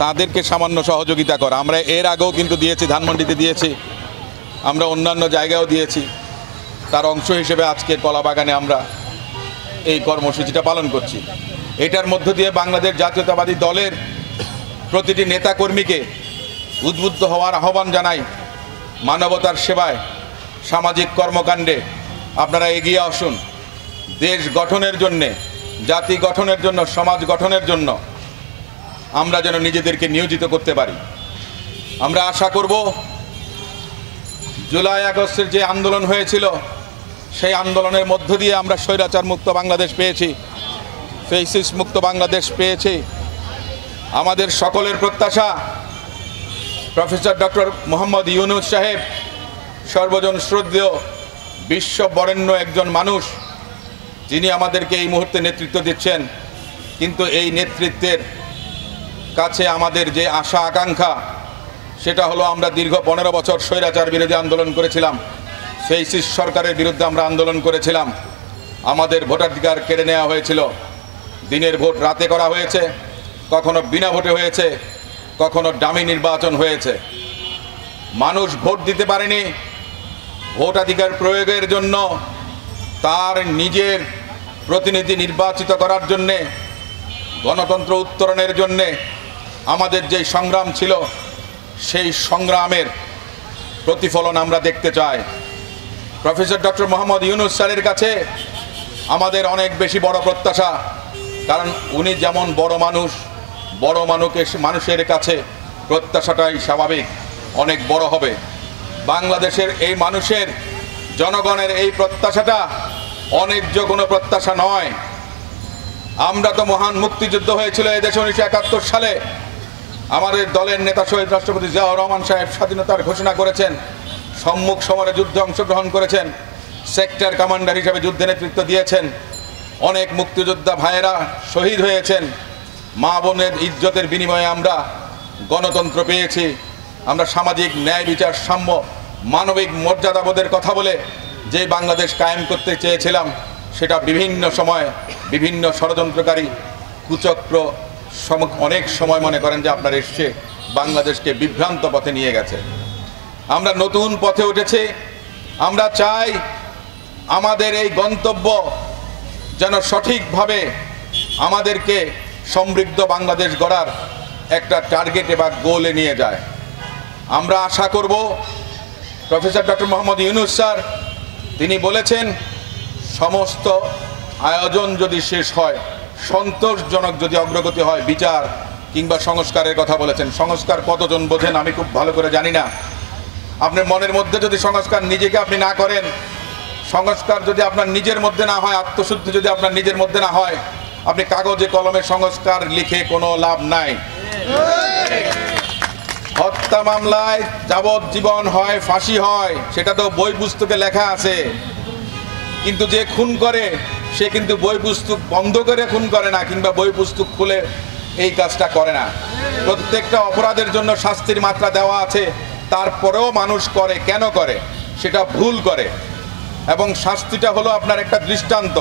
তাদেরকে সামান্য সহযোগিতা করা। আমরা এর আগেও কিন্তু দিয়েছি, ধানমন্ডিতে দিয়েছি, আমরা অন্যান্য জায়গায়ও দিয়েছি। তার অংশ হিসেবে আজকে কলাবাগানে আমরা এই কর্মসূচিটা পালন করছি। এটার মধ্য দিয়ে বাংলাদেশ জাতীয়তাবাদী দলের প্রতিটি নেতাকর্মীকে উদ্বুদ্ধ হওয়ার আহ্বান জানাই। মানবতার সেবায়, সামাজিক কর্মকাণ্ডে আপনারা এগিয়ে আসুন। দেশ গঠনের জন্যে, জাতি গঠনের জন্য, সমাজ গঠনের জন্য আমরা যেন নিজেদেরকে নিয়োজিত করতে পারি। আমরা আশা করব জুলাই আগস্টের যে আন্দোলন হয়েছিল, সেই আন্দোলনের মধ্য দিয়ে আমরা স্বৈরাচার মুক্ত বাংলাদেশ পেয়েছি, ফ্যাসিস্ট মুক্ত বাংলাদেশ পেয়েছি। আমাদের সকলের প্রত্যাশা প্রফেসর ডক্টর মোহাম্মদ ইউনূস সাহেব সর্বজন শ্রদ্ধেয়, বিশ্ব বরেণ্য একজন মানুষ, যিনি আমাদেরকে এই মুহূর্তে নেতৃত্ব দিচ্ছেন। কিন্তু এই নেতৃত্বের কাছে আমাদের যে আশা আকাঙ্ক্ষা, সেটা হলো আমরা দীর্ঘ 15 বছর স্বৈরাচার বিরোধী আন্দোলন করেছিলাম, ফ্যাসিস্ট সরকারের বিরুদ্ধে আমরা আন্দোলন করেছিলাম। আমাদের ভোটাধিকার কেড়ে নেওয়া হয়েছিল। দিনের ভোট রাতে করা হয়েছে, কখনো বিনা ভোটে হয়েছে, কখনো ডামি নির্বাচন হয়েছে। মানুষ ভোট দিতে পারেনি। ভোটাধিকার প্রয়োগের জন্য, তার নিজের প্রতিনিধি নির্বাচিত করার জন্যে, গণতন্ত্র উত্তরণের জন্যে আমাদের যেই সংগ্রাম ছিল, সেই সংগ্রামের প্রতিফলন আমরা দেখতে চাই। প্রফেসর ডক্টর মোহাম্মদ ইউনূস স্যারের কাছে আমাদের অনেক বেশি বড় প্রত্যাশা, কারণ উনি যেমন বড় মানুষ, বড় মানুষের কাছে প্রত্যাশাটাই স্বাভাবিক, অনেক বড় হবে। বাংলাদেশের এই মানুষের, জনগণের এই প্রত্যাশাটা অন্যায্য কোনো প্রত্যাশা নয়। আমরা তো মহান মুক্তিযুদ্ধ হয়েছিল এদেশে 1971 সালে। আমাদের দলের নেতা শহীদ রাষ্ট্রপতি জিয়াউর রহমান সাহেব স্বাধীনতার ঘোষণা করেছেন, সম্মুখ সমরে যুদ্ধে অংশগ্রহণ করেছেন, সেক্টর কমান্ডার হিসেবে যুদ্ধে নেতৃত্ব দিয়েছেন। অনেক মুক্তিযোদ্ধা ভাইয়েরা শহীদ হয়েছেন। মা বোনের ইজ্জতের বিনিময়ে আমরা গণতন্ত্র পেয়েছি। আমরা সামাজিক ন্যায়, বিচার, সাম্য, মানবিক মর্যাদাবোধের কথা বলে যে বাংলাদেশ কায়েম করতে চেয়েছিলাম, সেটা বিভিন্ন সময় বিভিন্ন ষড়যন্ত্রকারী কুচক্র অনেক সময় মনে করেন যে আপনার এসে বাংলাদেশকে বিভ্রান্ত পথে নিয়ে গেছে। আমরা নতুন পথে উঠেছি। আমরা চাই আমাদের এই গন্তব্য যেন সঠিকভাবে আমাদেরকে সমৃদ্ধ বাংলাদেশ গড়ার একটা টার্গেটে বা গোলে নিয়ে যায়। আমরা আশা করব professor doctor Mohammad Yunus sir, তিনি বলেছেন সমস্ত আয়োজন যদি শেষ হয়, সন্তোষজনক যদি অগ্রগতি হয়, বিচার কিংবা সংস্কারের কথা বলেছেন। সংস্কার কতজন বোঝেন আমি খুব ভালো করে জানি না। আপনার মনের মধ্যে যদি সংস্কার নিজেকে আপনি না করেন, সংস্কার যদি আপনার নিজের মধ্যে না হয়, আত্মশুদ্ধি যদি আপনার নিজের মধ্যে না হয়, আপনি কাগজে কলমে সংস্কার লিখে কোনো লাভ নাই। হত্যা মামলায় যাবজ্জীবন হয়, ফাঁসি হয়, সেটা তো বই পুস্তকে লেখা আছে। কিন্তু যে খুন করে সে কিন্তু বই পুস্তক বন্ধ করে খুন করে না, কিংবা বই পুস্তক খুলে এই কাজটা করে না। প্রত্যেকটা অপরাধের জন্য শাস্তির মাত্রা দেওয়া আছে, তারপরেও মানুষ করে। কেন করে? সেটা ভুল করে। এবং শাস্তিটা হলো আপনার একটা দৃষ্টান্ত।